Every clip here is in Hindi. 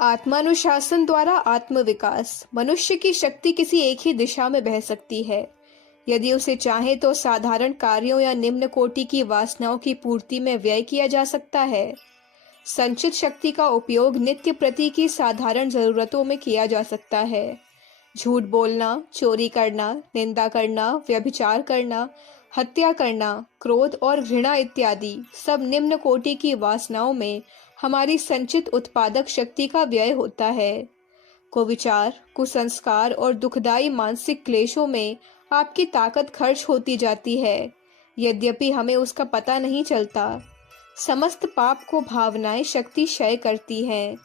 आत्मानुशासन द्वारा आत्मविकास। मनुष्य की शक्ति किसी एक ही दिशा में बह सकती है। यदि उसे चाहे तो साधारण कार्यों या निम्न कोटि की वासनाओं की पूर्ति में व्यय किया जा सकता है। संचित शक्ति का उपयोग नित्य प्रति की साधारण जरूरतों में किया जा सकता है। झूठ बोलना, चोरी करना, निंदा करना, व्यभिचार करना, हत्या करना, क्रोध और घृणा इत्यादि सब निम्न कोटि की वासनाओं में हमारी संचित उत्पादक शक्ति का व्यय होता है। कुविचार, कुसंस्कार और दुखदाई मानसिक क्लेशों में आपकी ताकत खर्च होती जाती है, यद्यपि हमें उसका पता नहीं चलता। समस्त पाप को भावनाएं शक्ति क्षय करती हैं।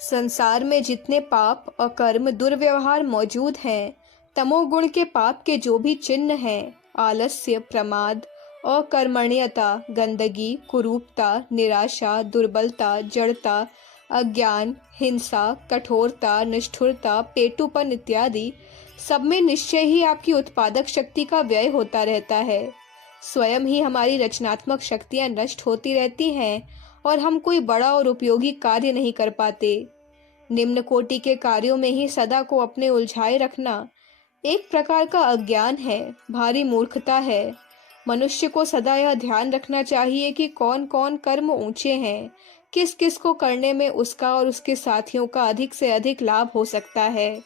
संसार में जितने पाप, अकर्म, दुर्व्यवहार मौजूद हैं, तमोगुण के पाप के जो भी चिन्ह हैं, आलस्य, प्रमाद, अकर्मण्यता, गंदगी, कुरूपता, निराशा, दुर्बलता, जड़ता, अज्ञान, हिंसा, कठोरता, निष्ठुरता, पेटुपन इत्यादि सब में निश्चय ही आपकी उत्पादक शक्ति का व्यय होता रहता है। स्वयं ही हमारी रचनात्मक शक्तियां नष्ट होती रहती हैं और हम कोई बड़ा और उपयोगी कार्य नहीं कर पाते। निम्न कोटि के कार्यों में ही सदा को अपने उलझाए रखना एक प्रकार का अज्ञान है, भारी मूर्खता है। मनुष्य को सदा यह ध्यान रखना चाहिए कि कौन कौन कर्म ऊंचे हैं, किस किस को करने में उसका और उसके साथियों का अधिक से अधिक लाभ हो सकता है,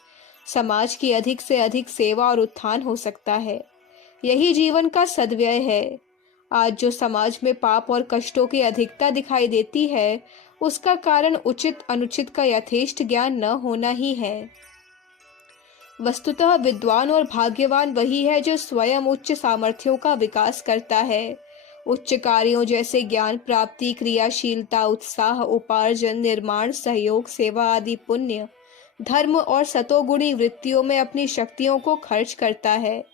समाज की अधिक से अधिक सेवा और उत्थान हो सकता है। यही जीवन का सद्व्यय है। आज जो समाज में पाप और कष्टों की अधिकता दिखाई देती है, उसका कारण उचित अनुचित का यथेष्ट ज्ञान न होना ही है। वस्तुतः विद्वान और भाग्यवान वही है जो स्वयं उच्च सामर्थ्यों का विकास करता है। उच्च कार्यों जैसे ज्ञान प्राप्ति, क्रियाशीलता, उत्साह, उपार्जन, निर्माण, सहयोग, सेवा आदि पुण्य, धर्म और सतोगुणी वृत्तियों में अपनी शक्तियों को खर्च करता है।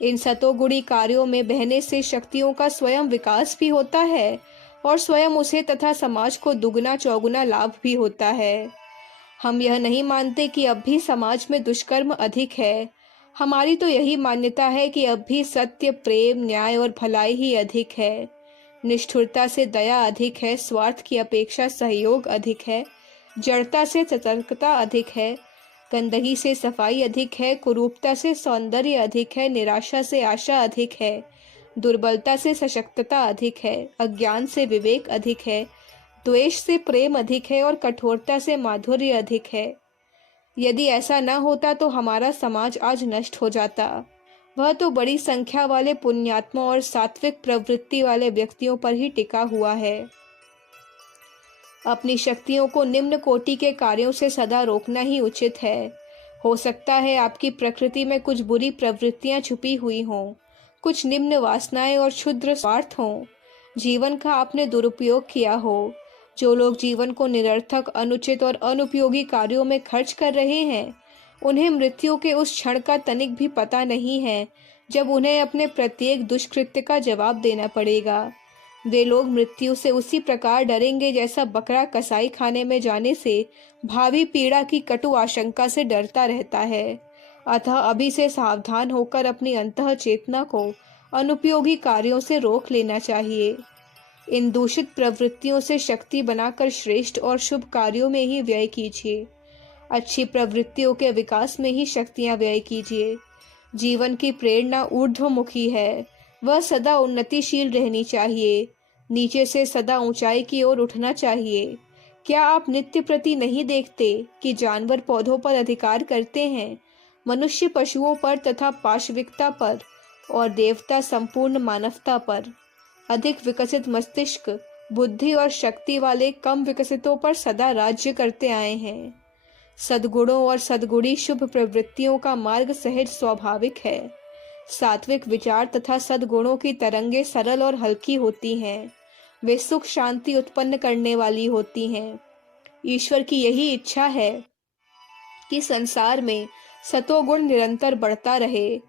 इन सतोगुणी कार्यों में बहने से शक्तियों का स्वयं विकास भी होता है और स्वयं उसे तथा समाज को दुगना चौगुना लाभ भी होता है। हम यह नहीं मानते कि अब भी समाज में दुष्कर्म अधिक है। हमारी तो यही मान्यता है कि अब भी सत्य, प्रेम, न्याय और भलाई ही अधिक है। निष्ठुरता से दया अधिक है, स्वार्थ की अपेक्षा सहयोग अधिक है, जड़ता से सतर्कता अधिक है, गंदगी से सफाई अधिक है, कुरूपता से सौंदर्य अधिक है, निराशा से आशा अधिक है, दुर्बलता से सशक्तता अधिक है, अज्ञान से विवेक अधिक है, द्वेष से प्रेम अधिक है और कठोरता से माधुर्य अधिक है। यदि ऐसा न होता तो हमारा समाज आज नष्ट हो जाता। वह तो बड़ी संख्या वाले पुण्यात्मा और सात्विक प्रवृत्ति वाले व्यक्तियों पर ही टिका हुआ है। अपनी शक्तियों को निम्न कोटि के कार्यों से सदा रोकना ही उचित है। हो सकता है आपकी प्रकृति में कुछ बुरी प्रवृत्तियां छुपी हुई हों, कुछ निम्न वासनाएं और क्षुद्र स्वार्थ हों। जीवन का आपने दुरुपयोग किया हो। जो लोग जीवन को निरर्थक, अनुचित और अनुपयोगी कार्यों में खर्च कर रहे हैं, उन्हें मृत्यु के उस क्षण का तनिक भी पता नहीं है जब उन्हें अपने प्रत्येक दुष्कृत्य का जवाब देना पड़ेगा। वे लोग मृत्यु से उसी प्रकार डरेंगे जैसा बकरा कसाई खाने में जाने से भावी पीड़ा की कटु आशंका से डरता रहता है। अतः अभी से सावधान होकर अपनी अंतः चेतना को अनुपयोगी कार्यों से रोक लेना चाहिए। इन दूषित प्रवृत्तियों से शक्ति बनाकर श्रेष्ठ और शुभ कार्यों में ही व्यय कीजिए। अच्छी प्रवृत्तियों के विकास में ही शक्तियां व्यय कीजिए। जीवन की प्रेरणा ऊर्ध्वमुखी है, वह सदा उन्नतिशील रहनी चाहिए। नीचे से सदा ऊंचाई की ओर उठना चाहिए। क्या आप नित्य प्रति नहीं देखते कि जानवर पौधों पर अधिकार करते हैं, मनुष्य पशुओं पर तथा पाशविकता पर और देवता संपूर्ण मानवता पर। अधिक विकसित मस्तिष्क, बुद्धि और शक्ति वाले कम विकसितों पर सदा राज्य करते आए हैं। सद्गुणों और सद्गुणी शुभ प्रवृत्तियों का मार्ग सहज स्वाभाविक है। सात्विक विचार तथा सद्गुणों की तरंगे सरल और हल्की होती हैं। वे सुख शांति उत्पन्न करने वाली होती हैं। ईश्वर की यही इच्छा है कि संसार में सतोगुण निरंतर बढ़ता रहे।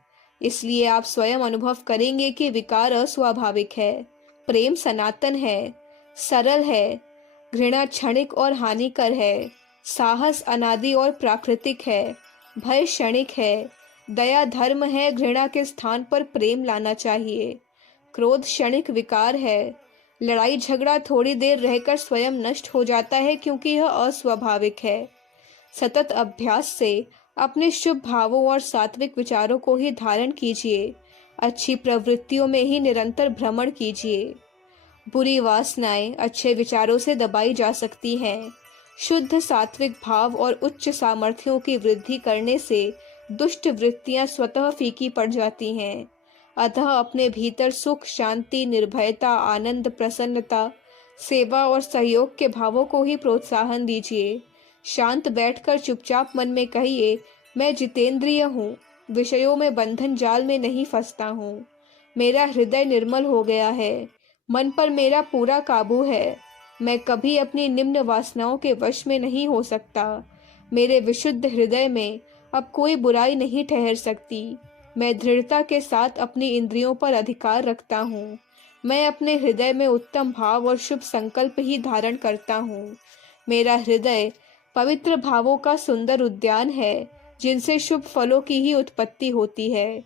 इसलिए आप स्वयं अनुभव करेंगे कि विकार अस्वाभाविक है, प्रेम सनातन है, सरल है, घृणा क्षणिक और हानिकर है, साहस अनादि और प्राकृतिक है, भय क्षणिक है, दया धर्म है, घृणा के स्थान पर प्रेम लाना चाहिए, क्रोध क्षणिक विकार है, लड़ाई झगड़ा थोड़ी देर रहकर स्वयं नष्ट हो जाता है क्योंकि यह अस्वाभाविक है। सतत अभ्यास से अपने शुभ भावों और सात्विक विचारों को ही धारण कीजिए। अच्छी प्रवृत्तियों में ही निरंतर भ्रमण कीजिए। बुरी वासनाएं अच्छे विचारों से दबाई जा सकती हैं। शुद्ध सात्विक भाव और उच्च सामर्थ्यों की वृद्धि करने से दुष्ट वृत्तियां स्वतः फीकी पड़ जाती हैं। अतः अपने भीतर सुख, शांति, निर्भयता, आनंद, प्रसन्नता, सेवा और सहयोग के भावों को ही प्रोत्साहन दीजिए। शांत बैठकर चुपचाप मन में कहिए, मैं जितेंद्रिय हूँ, विषयों में बंधन जाल में नहीं फंसता हूँ। मेरा हृदय निर्मल हो गया है, मन पर मेरा पूरा काबू है। मैं कभी अपनी निम्न वासनाओं के वश में नहीं हो सकता। मेरे विशुद्ध हृदय में अब कोई बुराई नहीं ठहर सकती। मैं दृढ़ता के साथ अपनी इंद्रियों पर अधिकार रखता हूँ। मैं अपने हृदय में उत्तम भाव और शुभ संकल्प ही धारण करता हूँ। मेरा हृदय पवित्र भावों का सुंदर उद्यान है, जिनसे शुभ फलों की ही उत्पत्ति होती है।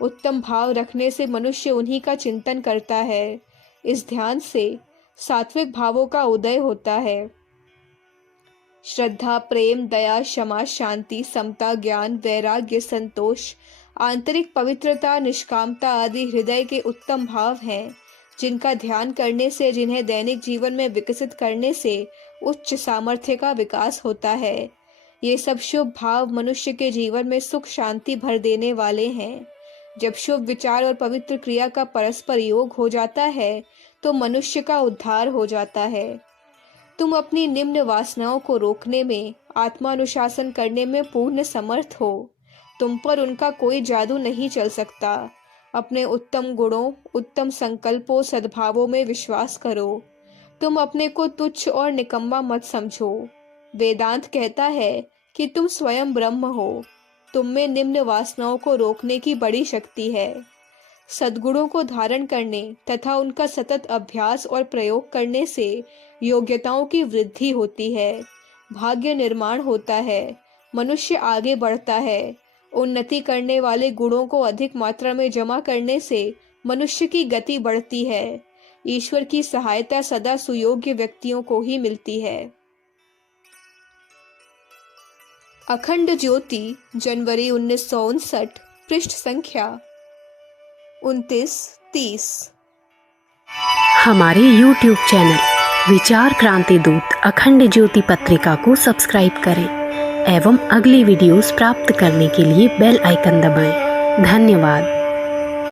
उत्तम भाव रखने से मनुष्य उन्हीं का चिंतन करता है। इस ध्यान से सात्विक भावों का उदय होता है। श्रद्धा, प्रेम, दया, क्षमा, शांति, समता, ज्ञान, वैराग्य, संतोष, आंतरिक पवित्रता, निष्कामता आदि हृदय के उत्तम भाव हैं, जिनका ध्यान करने से, जिन्हें दैनिक जीवन में विकसित करने से उच्च सामर्थ्य का विकास होता है। ये सब शुभ भाव मनुष्य के जीवन में सुख शांति भर देने वाले हैं। जब शुभ विचार और पवित्र क्रिया का परस्पर योग हो जाता है तो मनुष्य का उद्धार हो जाता है। तुम अपनी निम्न वासनाओं को रोकने में, आत्मानुशासन करने में पूर्ण समर्थ हो। तुम पर उनका कोई जादू नहीं चल सकता। अपने उत्तम गुणों, उत्तम संकल्पों, सद्भावों में विश्वास करो। तुम अपने को तुच्छ और निकम्मा मत समझो। वेदांत कहता है कि तुम स्वयं ब्रह्म हो। तुम में निम्न वासनाओं को रोकने की बड़ी शक्ति है। सद्गुणों को धारण करने तथा उनका सतत अभ्यास और प्रयोग करने से योग्यताओं की वृद्धि होती है, भाग्य निर्माण होता है, मनुष्य आगे बढ़ता है। उन्नति करने वाले गुणों को अधिक मात्रा में जमा करने से मनुष्य की गति बढ़ती है। ईश्वर की सहायता सदा सुयोग्य व्यक्तियों को ही मिलती है। अखंड ज्योति, जनवरी 1959, पृष्ठ संख्या 29-30। हमारे YouTube चैनल विचार क्रांति दूत अखंड ज्योति पत्रिका को सब्सक्राइब करें एवं अगली वीडियोस प्राप्त करने के लिए बेल आइकन दबाएं। धन्यवाद।